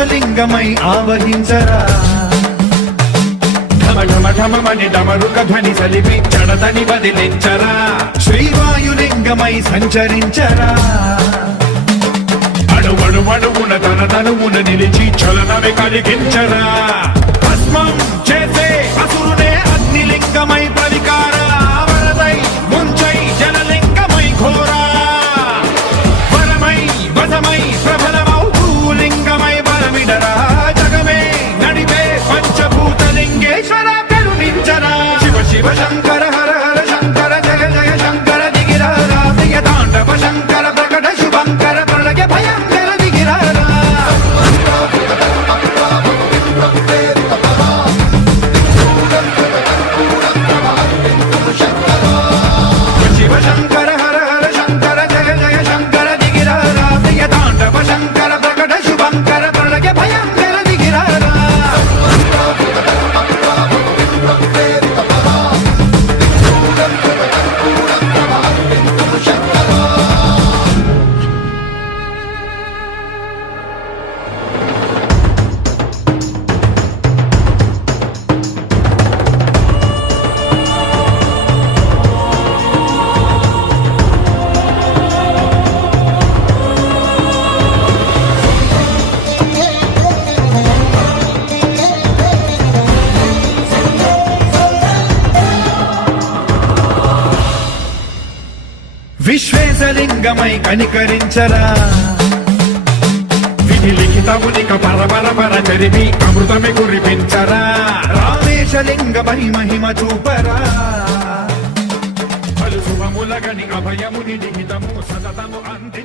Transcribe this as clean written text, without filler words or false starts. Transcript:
ఆకాశలింగమై ఆవహించరా ఢమఢమని డమరుక ధ్వని సలిపి చడతని బదిలించరా శ్రీవాయులింగమై సంచరించరా అణువణువున తన తనువున నిలిచి చలనమే కలిగించరా భస్మం చేసే అసురునే అగ్నిలింగమై ప్రవికార వరదై ముంచై జలలింగమై ఘోరా వరమై వశమై ప్రబలమౌ భూలింగమై బలమిడరా జగమే నడిపే పంచభూతలింగేశ్వర కరుణించరా శివ శివ శంకర హర హర శంకర జయ జయ శంకర దిగిరారా ప్రియ తాండవ శంకర ప్రకట శుభంకర ప్రళయ భయంకర దిగిరారా శివ శంకర హర హర శంకర జయ జయ శంకర దిగిరారా ప్రియ తాండవ శంకర ప్రకట శుభంకర ప్రళయ భయంకర దిగిరారా విశ్వేశలింగమై కనికరించరా విధి లిఖితమునిక పరపర చరిపి అమృతమే కురిపించరా రామేశలింగమై మహిమ చూపరా పలు శుభములగని అభయముని లిఖితము సతతము అంది